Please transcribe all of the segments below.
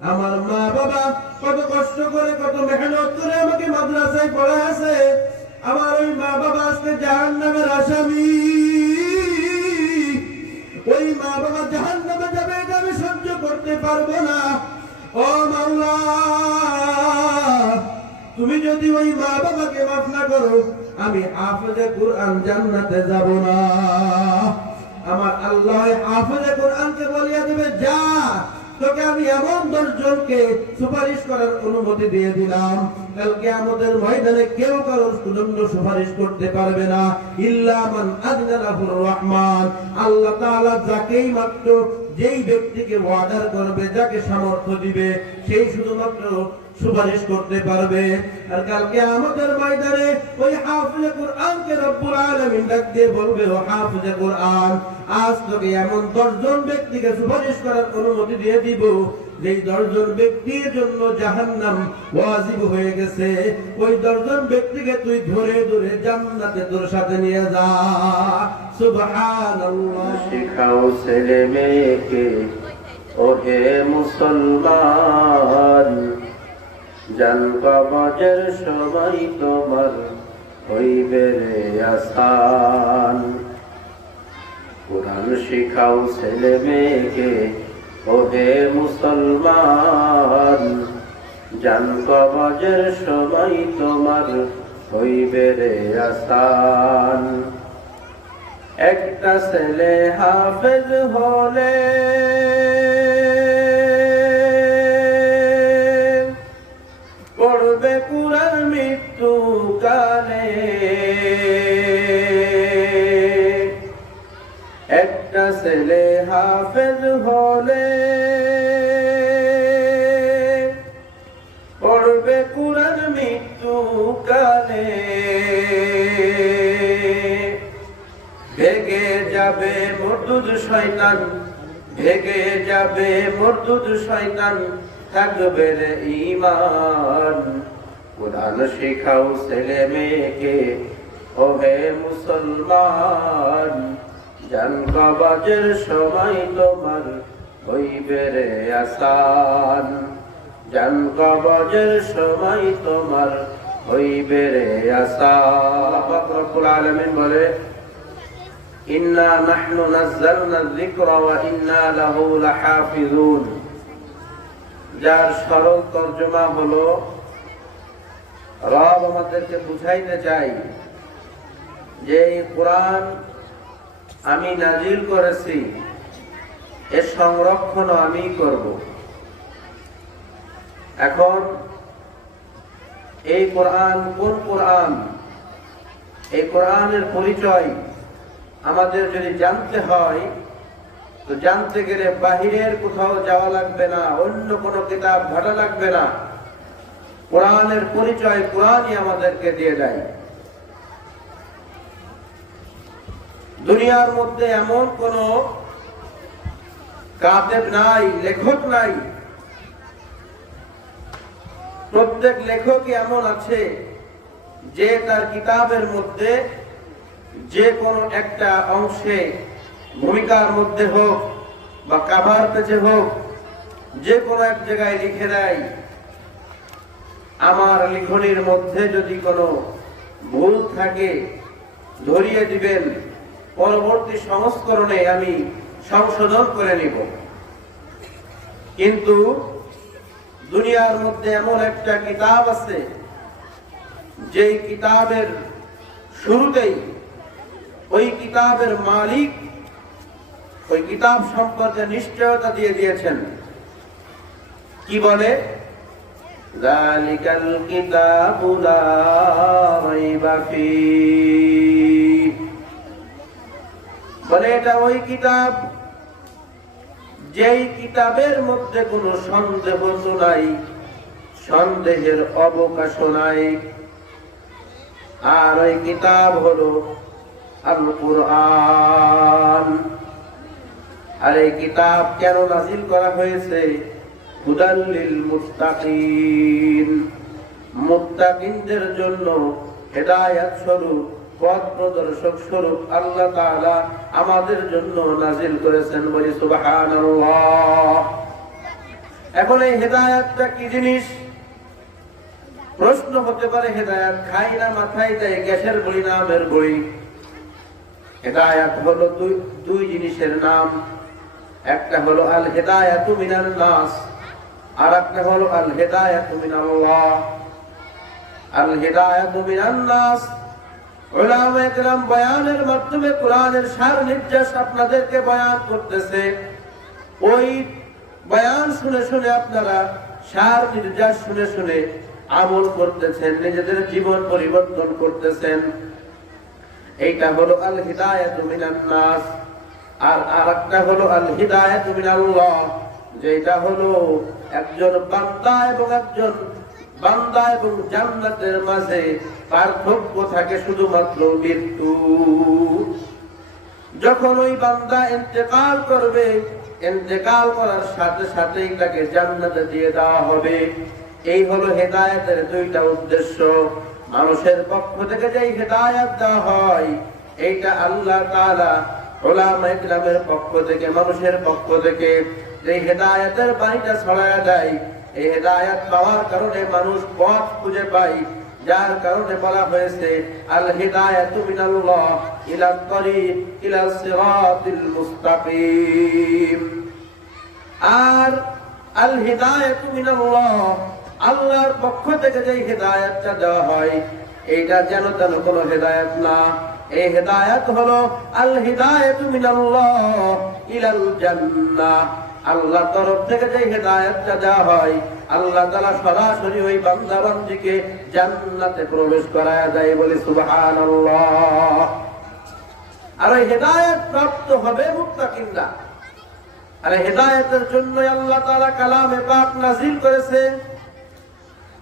আমার মা বাবা কত কষ্ট করে কত মেহনত করে আমাকে মাদ্রাসায় পড়াইছে। আমার ওই মা বাবা আজকে জাহান্নামের আসামি। ওই মা বাবা জাহান্নামে যাবে, এটা আমি সহ্য করতে পারবো না। ও মাওলা, তুমি যদি ওই মা বাবাকে মাফ না করো, আমি হাফেজে কুরআন জান্নাতে যাব না। আমার আল্লাহ হাফেজে কুরআনকে বলিয়া দেবে, যা, তোকে আমি এমন 10 জনকে সুপারিশ করার অনুমতি দিয়ে দিলাম, কালকে আমাদের ময়দানে কেউ কারোর জন্য সুপারিশ করতে পারবে না, ইল্লা মান আযনা লাহুর রহমান। আল্লাহ তাআলা যাকেই মাত্র যেই ব্যক্তিকে ওয়াদার করবে, যাকে সামর্থ্য দিবে, সেই শুধুমাত্র সুপারিশ করতে পারবে। আর কালকে আমাদের ময়দানে ওই হাফেজে কুরআনকে রব্বুল আলামিন ডাক দিয়ে বলবে, ও হাফেজে কুরআন, আজ তোকে এমন 10 জন ব্যক্তিকে সুপারিশ করার অনুমতি দিয়ে দিব, যেই 10 জন ব্যক্তির জন্য জাহান্নাম ওয়াজিব হয়ে গেছে। ওই 10 জন ব্যক্তিকে তুই ধরে ধরে জান্নাতে তোর সাথে নিয়ে যা। সুবহানাল্লাহ। শিখাও ছেলে মেয়েকে ওহে মুসলমান, জান কবজের সময় তোমার হইবে রে আসান। কোরআন শিখাও ছেলে মেয়েকে ওহে মুসলমান, জান কবজের সময় তোমার হইবে রে আসান। একটা ছেলে হাফেজ হলে পড়বে কুরআন মৃত্যু কালে। একটা ছেলে হাফেজ হলে পড়বে কুরআন মৃত্যু কালে। ভেগে যাবে মরদুদ শয়তান, ভেগে যাবে মরদুদ শয়তান, থাকবে রে ঈমান। কোরআন শিখাও ছেলে মেয়েকে ওহে মুসলমান, জান কবজের সময় তোমার হইবে রে আসান। জান কবজের সময় তোমার হইবে রে আসান। আল্লাহ রাব্বুল আলামিন বলে, ইন্না নাহনু নাযালনা যিকরা ওয়া ইন্না লাহু লাহাফিজুন। যার সরল তরজমা হলো, রব আমাদেরকে বুঝাইতে চাই যে এই কোরআন আমি নাজিল করেছি, এর সংরক্ষণ আমি করব। এখন এই কোরআন কোন কোরআন, এই কোরআনের পরিচয় আমাদের যদি জানতে হয়, তো জানতে গেলে বাহিরের কোথাও যাওয়া লাগবে না, অন্য কোনো কিতাব ঘাটা লাগবে না। কোরআনের পরিচয় কোরআনই আমাদেরকে দিয়ে দেয়। দুনিয়ার মধ্যে এমন কোন কাতেব নাই, লেখক নাই। প্রত্যেক লেখকই এমন আছে যে তার কিতাবের মধ্যে যে কোনো একটা অংশে, ভূমিকার মধ্যে হোক বা কাভার পেজে হোক, যে কোনো এক জায়গায় লিখে দেয়, আমার লিখনির মধ্যে যদি কোনো ভুল থাকে ধরিয়ে দিবেন, পরবর্তী সংস্করণে আমি সংশোধন করে নিব। কিন্তু দুনিয়ার মধ্যে এমন একটা কিতাব আছে, যেই কিতাবের শুরুতেই ওই কিতাবের মালিক ওই কিতাব সম্পর্কে নিশ্চয়তা দিয়ে দিয়েছেন। কি বলে? যালিকাল কিতাবু লা রাইবা ফীহ। বলে এটা ওই কিতাব যেই কিতাবের মধ্যে কোনো সন্দেহ নাই, সন্দেহের অবকাশ নাই। আর ওই কিতাব হলো আল কুরআন। আর এই কিতাব কেন নাযিল করা হয়েছে? হুদাল লিল মুত্তাকিন, মুত্তাকিনদের জন্য হেদায়েত স্বরূপ, পথ প্রদর্শক স্বরূপ আল্লাহ তাআলা আমাদের জন্য নাযিল করেছেন। বলি সুবহানাল্লাহ। এখন এই হেদায়েতটা কি জিনিস? প্রশ্ন হতে পারে, হেদায়েত খাই না মাথায় দেয় গ্যাসের বড়ি না আমের বড়ি? হেদায়েত হলো দুই জিনিসের নাম। একটা হলো আল হেদায়াতু মিনান নাস, আর একটা হলো আল হেদায়াতু মিনাল্লাহ। আল হেদায়াতু মিনান নাস, উলামায়ে কেরাম বয়ানের মাধ্যমে কোরআনের সার নির্দেশ আপনাদেরকে বয়ান করতেছে। ওই বয়ান শুনে শুনে আপনারা সার নির্দেশ শুনে শুনে আমল করতেছেন, নিজেদের জীবন পরিবর্তন করতেছেন। এইটা হলো আল হিদায়াতু মিনান নাস। আর আরেকটা হলো আল হিদায়াতু মিনাল্লাহ, যেটা হলো একজন বান্দা এবং জান্নাতের মাঝে পার্থক্য থাকে শুধুমাত্র মৃত্যু। যখন ওই বান্দা ইন্তেকাল করবে, ইন্তেকাল করার সাথে সাথেই তাকে জান্নাতে দিয়ে দেওয়া হবে। এই হলো হেদায়েতের দুইটা উদ্দেশ্য। মানুষের পক্ষ থেকে যেই হেদায়েত দেওয়া হয়, এইটা আল্লাহ তাআলা উলামায়ে কেরামের পক্ষ থেকে, মানুষের পক্ষ থেকে এই হেদায়েতের বাণীটা ছড়ায়া দেয়। এই হেদায়েত পাওয়ার কারণে মানুষ পথ খুঁজে পায়, যার কারণে বলা হয়েছে আল হিদায়াতু মিনাল্লাহ ইলা তরিক ইলা সিরাতিল মুস্তাকিম। আর আল হিদায়াতু মিনাল্লাহ, আল্লাহর পক্ষ থেকে যে হেদায়েতটা দেওয়া হয়, এইটা যেন তেন কোনো হেদায়েত না। এই হেদায়েত হলো আল হিদায়াতু মিনাল্লাহ ইলাল জান্নাহ। আল্লাহর তরফ থেকে যে হেদায়েতটা দেওয়া হয়, আল্লাহ তাআলা সরাসরি ওই বান্দা বান্দীকে জান্নাতে প্রবেশ করায়া দেয়, বলি সুবহানাল্লাহ। আর এই হেদায়েত প্রাপ্ত হবে মুত্তাকিনরা। আর হেদায়েতের জন্য আল্লাহ তাআলা কালামে পাক নাযিল করেছে,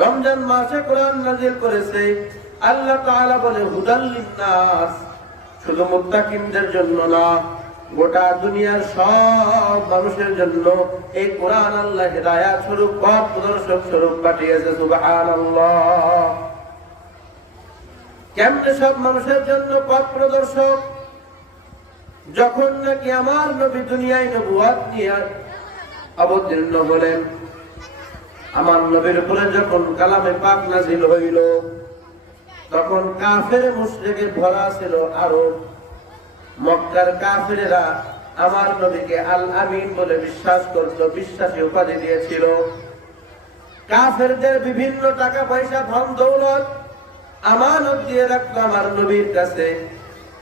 রমজান মাসে কোরআন নাযিল করেছে। আল্লাহ তাআলা বলে হুদাল লিন্নাস, শুধু মুত্তাকিনদের জন্য না, গোটা দুনিয়ার সব মানুষের জন্য এই কোরআন আল্লাহ হেদায়াত স্বরূপ, পথ প্রদর্শক স্বরূপ পাঠিয়েছে। সুবহানাল্লাহ। কেমনে সব মানুষের জন্য পথ প্রদর্শক? যখন নাকি আমার নবী দুনিয়ায় নবুয়ত নিয়ে অবতীর্ণ হলেন, আমার নবীর উপরে যখন কালামে পাক নাযিল হইল, তখন কাফের মুশরিকের ভরা ছিল আরব। মক্কার কাফেরেরা আমার নবীকে আল আমিন বলে বিশ্বাস করত, বিশ্বাসী উপাধি দিয়েছিল। কাফেরদের বিভিন্ন টাকা পয়সা ধন দৌলত আমানত দিয়ে রাখত আমার নবীর কাছে।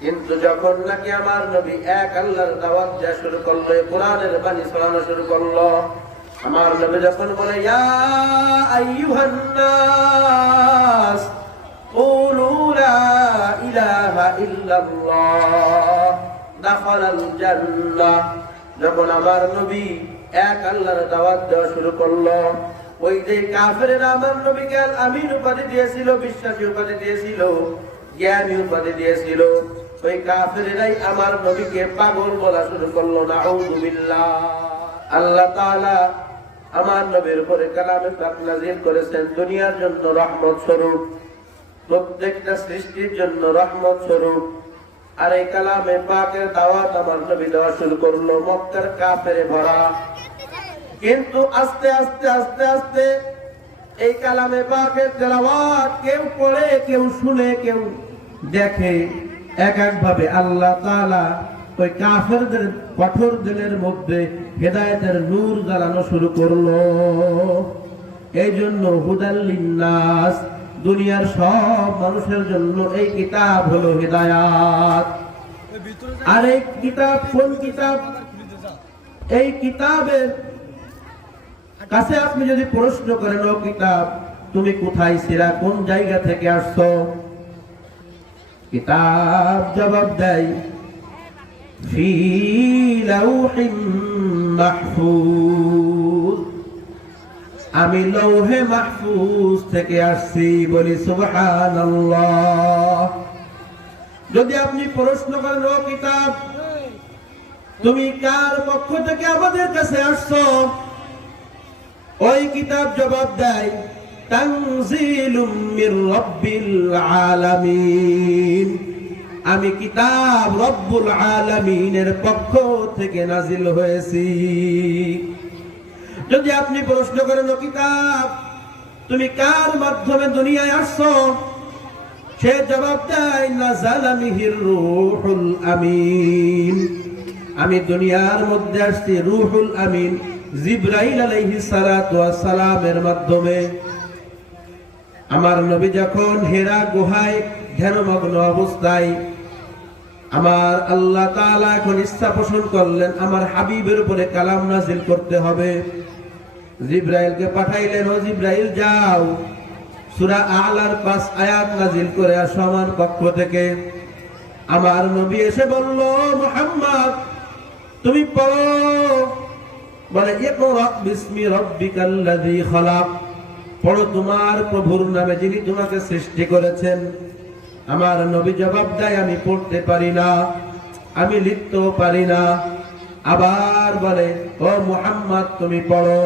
কিন্তু যখন নাকি আমার নবী এক আল্লাহর দাওয়াত দেওয়া শুরু করলো, কোরআনের বাণী শোনানো শুরু করলো, আমার নবী যখন বলে ইয়া আইয়ুহান নাস কুলু লা ইলাহা ইল্লাল্লাহ দাখালাল জান্নাহ, যখন আমার নবী এক আল্লাহর দাওয়াত দেওয়া শুরু করলো, ওই যে কাফেরেরা আমার নবীকে আল আমিন উপাধি দিয়েছিল, বিশ্বাসী উপাধি দিয়েছিল, জ্ঞানী উপাধি দিয়েছিল, ওই কাফেরেরাই আমার নবীকে পাগল বলা শুরু করলো। নাউযু বিল্লাহ। আল্লাহ তাআলা আমার নবীর উপরে কালামে পাক নাযিল করেছেন দুনিয়ার জন্য রহমত স্বরূপ, প্রত্যেকটা সৃষ্টির জন্য রহমত স্বরূপ। আর এই কালামে পাকের দাওয়াত আমার নবী দেওয়া শুরু করলো মক্কার কাফেরে ভরা। কিন্তু আস্তে আস্তে আস্তে আস্তে এই কালামে পাকের তেলাওয়াত কেউ পড়ে, কেউ শুনে, কেউ দেখে, এক এক ভাবে আল্লাহ তাআলা ওই কাফেরদের কঠোর দিলের মধ্যে হেদায়েতের নূর জ্বালানো শুরু করলো। এই জন্য হুদাল লিন্নাস, দুনিয়ার সব মানুষের জন্য এই কিতাব হলো হেদায়াত। আর এই কিতাব কোন কিতাব? এই কিতাবের কাছে আপনি যদি প্রশ্ন করেন, ও কিতাব তুমি কোথায় ছিলা, কোন জায়গা থেকে আসছো, কিতাব জবাব দেয় ফি লাউহিম মাহফুজ, আমি লৌহে মাহফুজ থেকে আসছি, বলি সুবহানাল্লাহ। যদি আপনি প্রশ্ন করেন, ও কিতাব তুমি কার পক্ষ থেকে আমাদের কাছে আসছো, ওই কিতাব জবাব দেয় তানজিলুম মির রাব্বিল আলামিন, আমি কিতাব রব্বুল আলামিনের পক্ষ থেকে নাজিল হয়েছি। যদি আপনি প্রশ্ন করেন ও কিতাব তুমি কার মাধ্যমে দুনিয়ায় আসছো, সে জবাব দেয় নাযালা বিহির রূহুল আমিন, আমি দুনিয়ার মধ্যে আসছি রূহুল আমিন জিবরাইল আলাইহিস সালাতু ওয়াস সালামের মাধ্যমে। আমার নবী যখন হেরা গুহায় ধ্যানমগ্ন অবস্থায় আমার আল্লাহ তাআলা এখন ইচ্ছা পোষণ করলেন আমার হাবিবের উপরে কালাম নাজিল করতে হবে। জিবরাইলকে পাঠাইলেন, ও জিবরাইল যাও সূরা আ'লার 5 আয়াত নাজিল করে আসো আমার পক্ষ থেকে। আমার নবী এসে বলল, মুহাম্মদ তুমি পড়ো। বলে ইকরা বিসমি রাব্বিকাল্লাযী খালাক, পড়ো তোমার প্রভুর নামে যিনি তোমাকে সৃষ্টি করেছেন। আমার নবী জবাব দেয় আমি পড়তে পারি না, আমি লিখতেও পারি না। আবার বলে ও মুহাম্মদ তুমি পড়ো।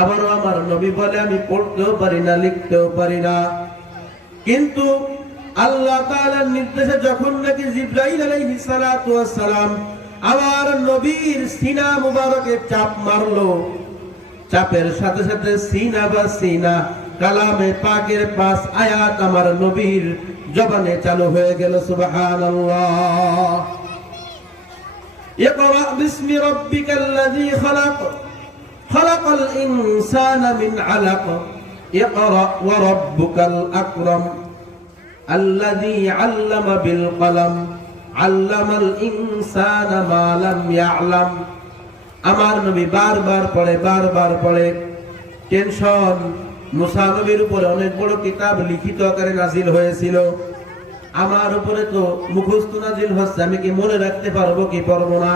আবারও আমার নবী বলে আমি পড়তেও পারি না, লিখতেও পারি না। কিন্তু আল্লাহ তাআলার নির্দেশে যখন নাকি জিবরাইল আলাইহিস সালাতু ওয়াস সালাম আমার নবীর সিনা মুবারকে চাপ মারলো, চাপের সাথে সাথে সিনা বা সিনা কালামে পাকের 5 আয়াত আমার নবীর জবানে চালু হয়ে গেল। সুবহানাল্লাহ। ইকরা বিসমি রাব্বিকাল্লাযী খালাক, খালাকাল ইনসানা মিন আলাক, ইকরা ওয়া রাব্বুকাল আকরাম, আল্লাযী আল্লামা বিল কলম, আল্লামাল ইনসানা মা লাম ইয়ালাম। আমার নবী বারবার পড়ে। টেনশন, মুসা নবীর উপরে অনেক বড় কিতাব লিখিত আকারে নাজিল হয়েছিল, আমার উপরে তো মুখস্থ নাজিল হচ্ছে, আমি কি মনে রাখতে পারবো কি পারবো না।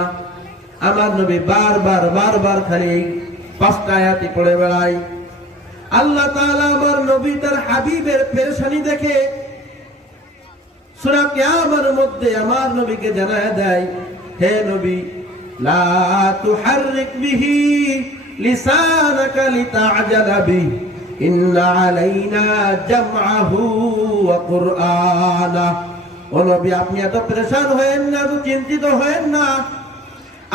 আমার নবী বারবার খালি 5টা আয়াতই পড়ে বেড়ায়। আল্লাহ তাআলা আমার নবী তার হাবিবের পেরেশানি দেখে সূরা কিয়ামার মধ্যে আমার নবীকে জানায় দেয়, হে নবী লা তুহাররিক বিহি লিসানাকা লিতা'জালা বিহি ইন্না আলাইনা জামআহু ওয়া কুরআনা। ও নবী আপনি এত পেরেশান হয়েন না, এত চিন্তিত হয়েন না,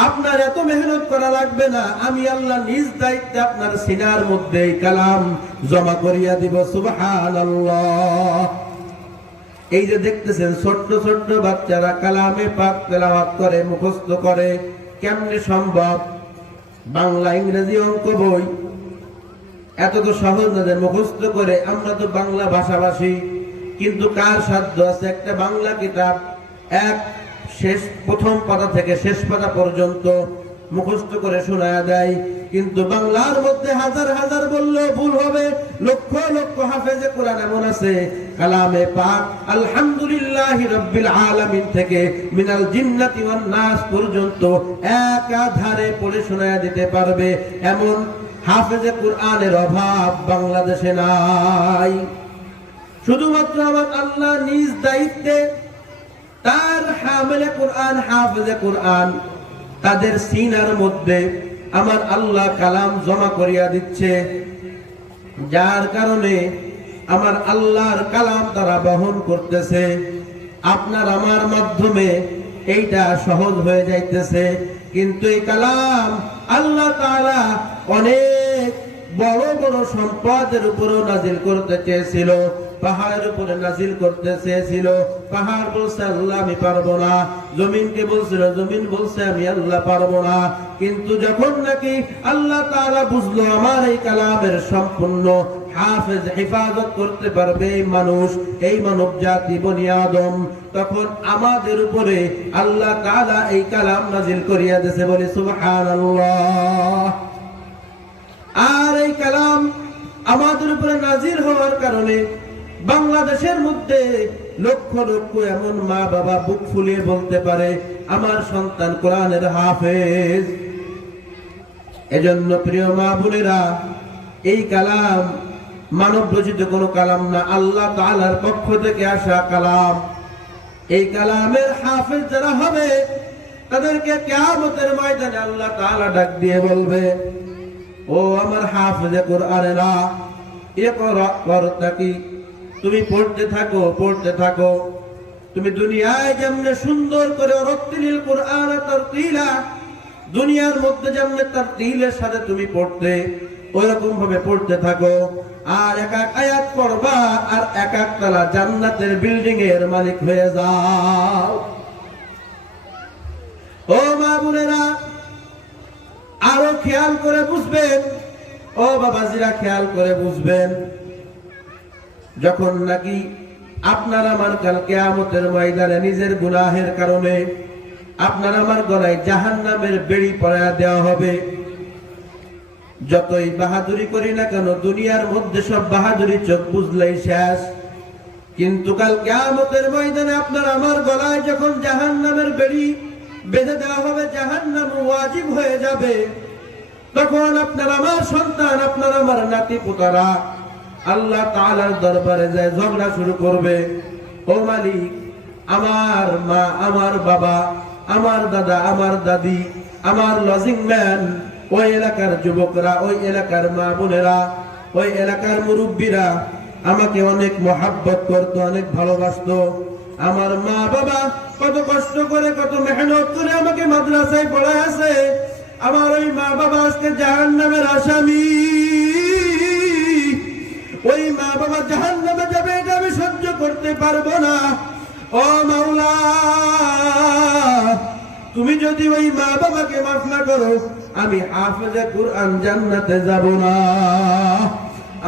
আপনার এত মেহনত করা লাগবে না, আমি আল্লাহ নিজ দায়িত্বে আপনার সিনার মধ্যে এই কালাম জমা করিয়া দিব। সুবহানাল্লাহ। এই যে দেখতেছেন ছোট্ট বাচ্চারা কালামে পাক তেলাওয়াত করে, মুখস্থ করে, কেমনে সম্ভব? বাংলা ইংরেজি অঙ্ক বই এত তো সহজ না যে মুখস্থ করে। আমরা তো বাংলা ভাষাভাষী, কিন্তু কার সাধ্য আছে একটা বাংলা কিতাব প্রথম পাতা থেকে শেষ পাতা পর্যন্ত মুখস্থ করে শোনায়া দেয়? কিন্তু বাংলার মধ্যে হাজার বললেও ভুল হবে, লক্ষ হাফেজে কোরআন এমন আছে কালামে পাক আলহামদুলিল্লাহি রাব্বিল আলামিন থেকে মিনাল জিন্নাতি ওয়ান নাস পর্যন্ত একাধারে পড়ে শোনায়া দিতে পারবে, এমন হাফেজে কোরআনের অভাব বাংলাদেশে নাই। শুধুমাত্র আমার আল্লাহ নিজ দায়িত্বে তার হামিলে কোরআন, হাফেজে কোরআন তাদের সিনার মধ্যে আমার আল্লাহ কালাম জমা করিয়া দিচ্ছে, যার কারণে আমার আল্লাহর কালাম তারা বহন করতেছে। আপনার আমার মাধ্যমে এইটা সহজ হয়ে যাইতেছে, কিন্তু এই কালাম আল্লাহ তাআলা অনেক বড় সম্পদের উপরও নাজিল করতে চেয়েছিল, পাহাড়ের উপরে নাজিল করতে চেয়েছিল। পাহাড় বলছে আল্লাহ আমি পারবো না, জমিনকে বলছিল, জমিন বলছে আমি আল্লাহ পারবো না। কিন্তু যখন নাকি আল্লাহ তাআলা বুঝলো আমার এই কালামের সম্পূর্ণ হাফেজ হেফাজত করতে পারবে এই মানব জাতি বনি আদম, তখন আমাদের উপরে আল্লাহ তাআলা এই কালাম নাজিল করিয়া দিয়েছে। বলি সুবহানাল্লাহ। আর এই কালাম আমাদের উপরে নাজিল হওয়ার কারণে বাংলাদেশের মধ্যে লক্ষ এমন মা বাবা বুক ফুলিয়ে বলতে পারে আমার সন্তান কোরআনের হাফেজ। এজন্য প্রিয় মা বোনেরা, এই কালাম মানব রচিত কোনো কালাম না, আল্লাহ তাআলার পক্ষ থেকে আসা কালাম। এই কালামের হাফেজ যারা হবে তাদেরকে কিয়ামতের ময়দানে আল্লাহ তাআলা ডাক দিয়ে বলবে, ও আমার হাফেজে কোরআনেরা, ইকরা ওয়ারতাকি, তুমি পড়তে থাকো। তুমি দুনিয়ায় যেমন সুন্দর করে রত্তিলিল কোরআন তারতিলা দুনিয়ার মধ্যে যেমন তার তিলের সাথে তুমি পড়তে ওইরকম ভাবে পড়তে থাকো, আর এক এক আয়াত পড়বা আর এক এক তালা জান্নাতের বিল্ডিং এর মালিক হয়ে যাও। ও মা বোনেরা, আরো খেয়াল করে বুঝবেন, ও বাবাজিরা খেয়াল করে বুঝবেন, যখন নাকি আপনার আমার কাল কিয়ামতের ময়দানে নিজের গুনাহের কারণে আপনার আমার গলায় জাহান্নামের বেড়ি পরায়া দেওয়া হবে, যতই বাহাদুরি করি না কেন দুনিয়ার মধ্যে সব বাহাদুরি চোখ বুঝলেই শেষ। কিন্তু কাল কিয়ামতের ময়দানে আপনার আমার গলায় যখন জাহান্নামের বেড়ি বেঁধে দেওয়া হবে, জাহান্নাম ওয়াজিব হয়ে যাবে, তখন আপনার আমার সন্তান, আপনার আমার নাতি পুতারা আল্লাহ তাআলার দরবারে যায় ঝগড়া শুরু করবে। ও মালিক, আমার মা, আমার বাবা, আমার দাদা, আমার দাদি, আমার লজিং ম্যান, ওই এলাকার যুবকরা, ওই এলাকার মা বোনেরা, ওই এলাকার মুরব্বীরা আমাকে অনেক মহাব্বত করতো, অনেক ভালোবাসতো। আমার মা বাবা কত কষ্ট করে, কত মেহনত করে আমাকে মাদ্রাসায় পড়ায় আছে। আমার ওই মা বাবা আজকে জাহান্নামের আসামি। ওই মা বাবা জাহান্নামে যাবে, এটা আমি সহ্য করতে পারবো না। ও মাওলা, তুমি যদি ওই মা বাবাকে মাফ না করো, আমি হাফেজে কুরআন জান্নাতে যাব না।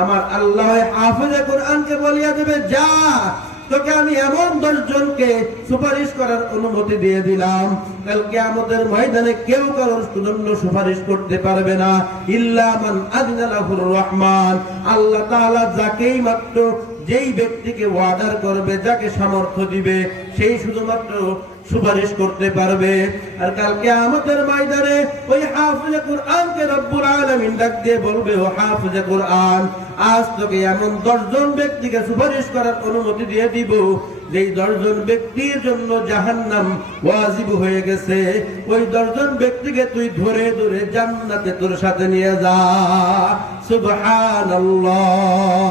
আমার আল্লাহ হাফেজে কুরআনকে বলিয়া দেবে, যা, তোকে আমি এমন 10 জনকে সুপারিশ করার অনুমতি দিয়ে দিলাম, কাল কিয়ামতের ময়দানে কেউ কারোর জন্য সুপারিশ করতে পারবে না, ইল্লা মান আযিনা লাহুর রহমান। আল্লাহ তাআলা যাকেই মাত্র, যেই ব্যক্তিকে ওয়াদার করবে, যাকে সামর্থ্য দিবে, সেই শুধুমাত্র সুপারিশ করতে পারবে। আর কাল কিয়ামতের ময়দানে ওই হাফেজে কুরআনকে রব্বুল আলামিন ডাক দিয়ে বলবে, ও হাফেজে কুরআন, আজ তোকে এমন 10 জন ব্যক্তিকে সুপারিশ করার অনুমতি দিয়ে দিব, যেই 10 জন ব্যক্তির জন্য জাহান্নাম ওয়াজিব হয়ে গেছে। ওই 10 জন ব্যক্তিকে তুই ধরে ধরে জান্নাতে তোর সাথে নিয়ে যা। সুবহানাল্লাহ।